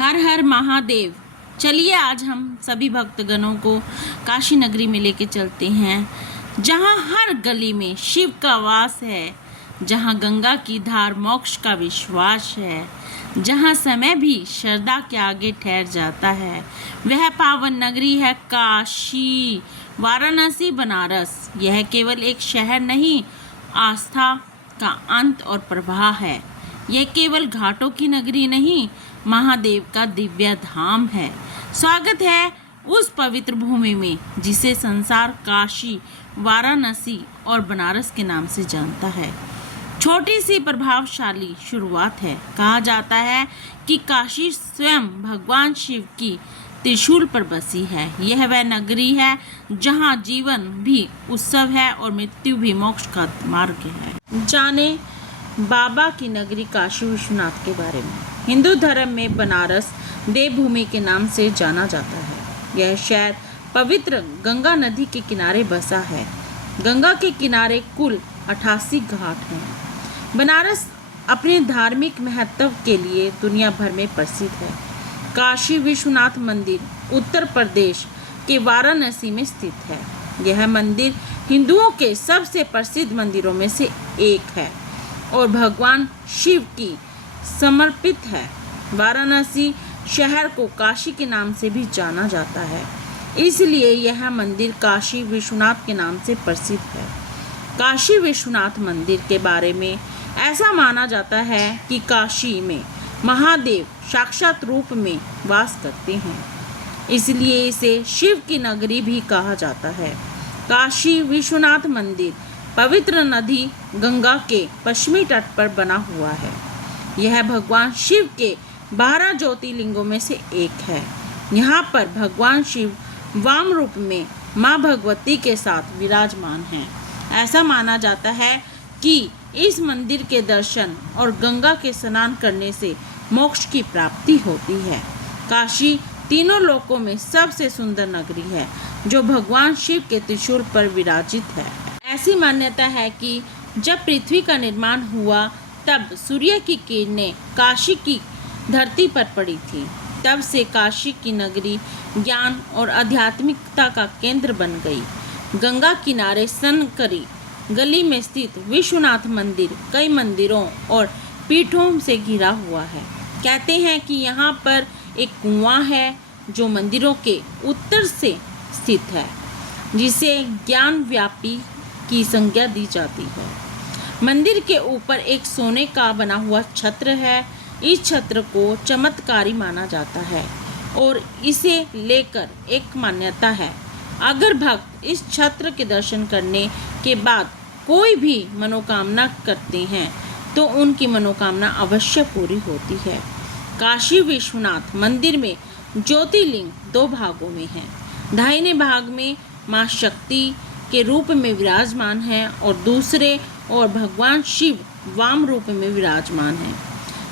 हर हर महादेव। चलिए आज हम सभी भक्तगणों को काशी नगरी में लेके चलते हैं, जहाँ हर गली में शिव का वास है, जहाँ गंगा की धार मोक्ष का विश्वास है, जहाँ समय भी श्रद्धा के आगे ठहर जाता है। वह पावन नगरी है काशी, वाराणसी, बनारस। यह केवल एक शहर नहीं, आस्था का अंत और प्रवाह है। यह केवल घाटों की नगरी नहीं, महादेव का दिव्य धाम है। स्वागत है उस पवित्र भूमि में जिसे संसार काशी, वाराणसी और बनारस के नाम से जानता है। छोटी सी प्रभावशाली शुरुआत है। कहा जाता है कि काशी स्वयं भगवान शिव की त्रिशूल पर बसी है। यह वह नगरी है जहाँ जीवन भी उत्सव है और मृत्यु भी मोक्ष का मार्ग है। जाने बाबा की नगरी काशी विश्वनाथ के बारे में। हिंदू धर्म में बनारस देवभूमि के नाम से जाना जाता है। यह शहर पवित्र गंगा नदी के किनारे बसा है। गंगा के किनारे कुल 88 घाट हैं। बनारस अपने धार्मिक महत्व के लिए दुनिया भर में प्रसिद्ध है। काशी विश्वनाथ मंदिर उत्तर प्रदेश के वाराणसी में स्थित है। यह मंदिर हिंदुओं के सबसे प्रसिद्ध मंदिरों में से एक है और भगवान शिव की समर्पित है। वाराणसी शहर को काशी के नाम से भी जाना जाता है, इसलिए यह मंदिर काशी विश्वनाथ के नाम से प्रसिद्ध है। काशी विश्वनाथ मंदिर के बारे में ऐसा माना जाता है कि काशी में महादेव साक्षात रूप में वास करते हैं, इसलिए इसे शिव की नगरी भी कहा जाता है। काशी विश्वनाथ मंदिर पवित्र नदी गंगा के पश्चिमी तट पर बना हुआ है। यह भगवान शिव के 12 ज्योतिर्लिंगों में से एक है। यहाँ पर भगवान शिव वाम रूप में माँ भगवती के साथ विराजमान हैं। ऐसा माना जाता है कि इस मंदिर के दर्शन और गंगा के स्नान करने से मोक्ष की प्राप्ति होती है। काशी तीनों लोकों में सबसे सुंदर नगरी है, जो भगवान शिव के त्रिशूल पर विराजित है। ऐसी मान्यता है कि जब पृथ्वी का निर्माण हुआ तब सूर्य की किरणें काशी की धरती पर पड़ी थी। तब से काशी की नगरी ज्ञान और आध्यात्मिकता का केंद्र बन गई। गंगा किनारे सनकरी गली में स्थित विश्वनाथ मंदिर कई मंदिरों और पीठों से घिरा हुआ है। कहते हैं कि यहाँ पर एक कुआं है जो मंदिरों के उत्तर से स्थित है, जिसे ज्ञान व्यापी की संज्ञा दी जाती है। मंदिर के ऊपर एक सोने का बना हुआ छत्र है। इस छत्र को चमत्कारी माना जाता है और इसे लेकर एक मान्यता है, अगर भक्त इस छत्र के दर्शन करने के बाद कोई भी मनोकामना करते हैं तो उनकी मनोकामना अवश्य पूरी होती है। काशी विश्वनाथ मंदिर में ज्योतिर्लिंग 2 भागों में है। दाहिने भाग में माँ शक्ति के रूप में विराजमान है और दूसरे और भगवान शिव वाम रूप में विराजमान है,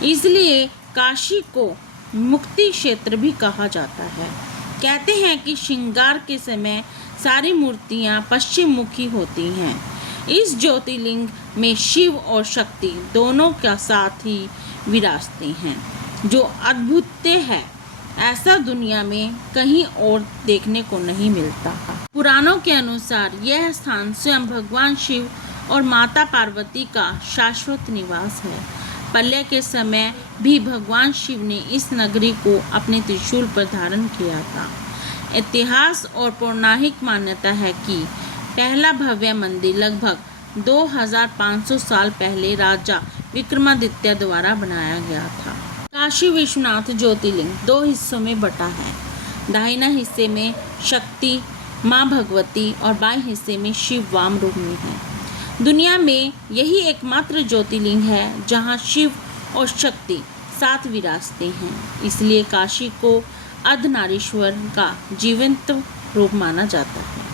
इसलिए काशी को मुक्ति क्षेत्र भी कहा जाता है। कहते हैं कि श्रृंगार के समय सारी मूर्तियां पश्चिम मुखी होती हैं। इस ज्योतिर्लिंग में शिव और शक्ति दोनों का साथ ही विराजते हैं, जो अद्भुत है। ऐसा दुनिया में कहीं और देखने को नहीं मिलता। पुराणों के अनुसार यह स्थान स्वयं भगवान शिव और माता पार्वती का शाश्वत निवास है। प्रलय के समय भी भगवान शिव ने इस नगरी को अपने त्रिशूल पर धारण किया था। इतिहास और पौराणिक मान्यता है कि पहला भव्य मंदिर लगभग 2500 साल पहले राजा विक्रमादित्य द्वारा बनाया गया था। काशी विश्वनाथ ज्योतिर्लिंग 2 हिस्सों में बटा है। दाहिना हिस्से में शक्ति माँ भगवती और बाएं हिस्से में शिव वाम रूप में है। दुनिया में यही एकमात्र ज्योतिर्लिंग है जहाँ शिव और शक्ति साथ विराजते हैं, इसलिए काशी को अर्धनारीश्वर का जीवंत रूप माना जाता है।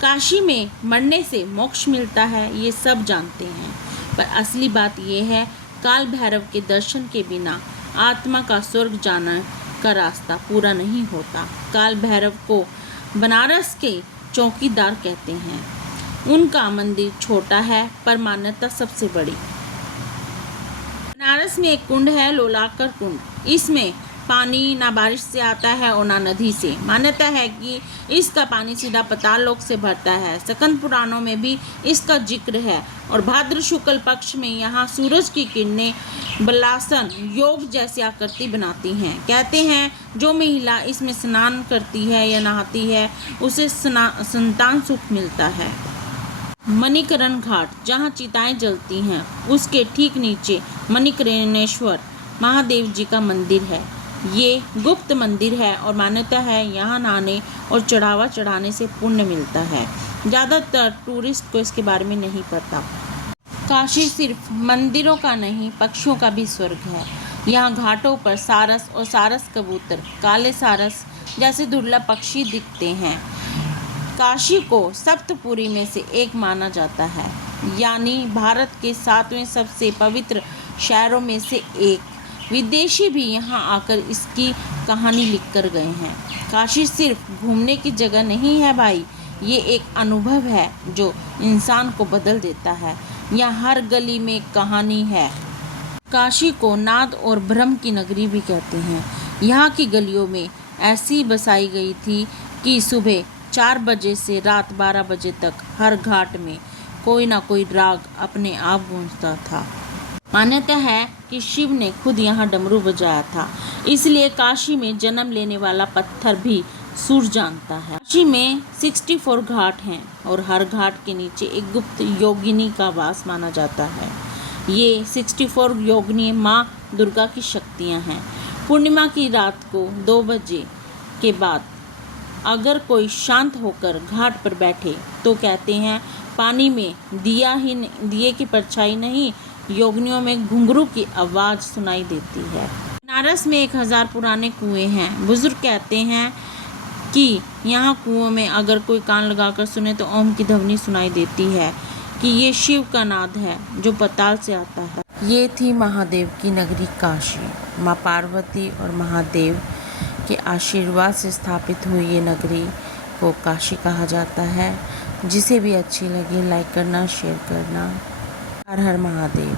काशी में मरने से मोक्ष मिलता है, ये सब जानते हैं, पर असली बात यह है काल भैरव के दर्शन के बिना आत्मा का स्वर्ग जाने का रास्ता पूरा नहीं होता। काल भैरव को बनारस के चौकीदार कहते हैं। उनका मंदिर छोटा है पर मान्यता सबसे बड़ी। बनारस में एक कुंड है, लोलाकर कुंड। इसमें पानी ना बारिश से आता है और ना नदी से। मान्यता है कि इसका पानी सीधा पाताल लोक से भरता है। स्कंद पुराणों में भी इसका जिक्र है। और भाद्र शुक्ल पक्ष में यहाँ सूरज की किरणें बलासन योग जैसी आकृति बनाती हैं। कहते हैं जो महिला इसमें स्नान करती है या नहाती है उसे संतान सुख मिलता है। मणिकरण घाट, जहाँ चिताएं जलती हैं, उसके ठीक नीचे मणिकर्णेश्वर महादेव जी का मंदिर है। ये गुप्त मंदिर है और मान्यता है यहाँ नहाने और चढ़ावा चढ़ाने से पुण्य मिलता है। ज़्यादातर टूरिस्ट को इसके बारे में नहीं पता। काशी सिर्फ मंदिरों का नहीं, पक्षियों का भी स्वर्ग है। यहाँ घाटों पर सारस और सारस कबूतर, काले सारस जैसे दुर्लभ पक्षी दिखते हैं। काशी को सप्तपुरी में से एक माना जाता है, यानी भारत के 7वें सबसे पवित्र शहरों में से एक। विदेशी भी यहाँ आकर इसकी कहानी लिख कर गए हैं। काशी सिर्फ घूमने की जगह नहीं है भाई, ये एक अनुभव है जो इंसान को बदल देता है। यहाँ हर गली में कहानी है। काशी को नाद और भ्रम की नगरी भी कहते हैं। यहाँ की गलियों में ऐसी बसाई गई थी कि सुबह 4 बजे से रात 12 बजे तक हर घाट में कोई ना कोई राग अपने आप गूंजता था। मान्यता है कि शिव ने खुद यहाँ डमरू बजाया था, इसलिए काशी में जन्म लेने वाला पत्थर भी सुर जानता है। काशी में 64 घाट हैं और हर घाट के नीचे एक गुप्त योगिनी का वास माना जाता है। ये 64 योगिनी माँ दुर्गा की शक्तियाँ हैं। पूर्णिमा की रात को 2 बजे के बाद अगर कोई शांत होकर घाट पर बैठे तो कहते हैं पानी में दिए की परछाई नहीं, योगिनियों में घुंघरू की आवाज़ सुनाई देती है। बनारस में 1000 पुराने कुएं हैं। बुजुर्ग कहते हैं कि यहाँ कुओं में अगर कोई कान लगाकर सुने तो ओम की ध्वनि सुनाई देती है कि ये शिव का नाद है जो पाताल से आता है। ये थी महादेव की नगरी काशी। माँ पार्वती और महादेव के आशीर्वाद से स्थापित हुई ये नगरी को काशी कहा जाता है। जिसे भी अच्छी लगे लाइक करना, शेयर करना। हर हर महादेव।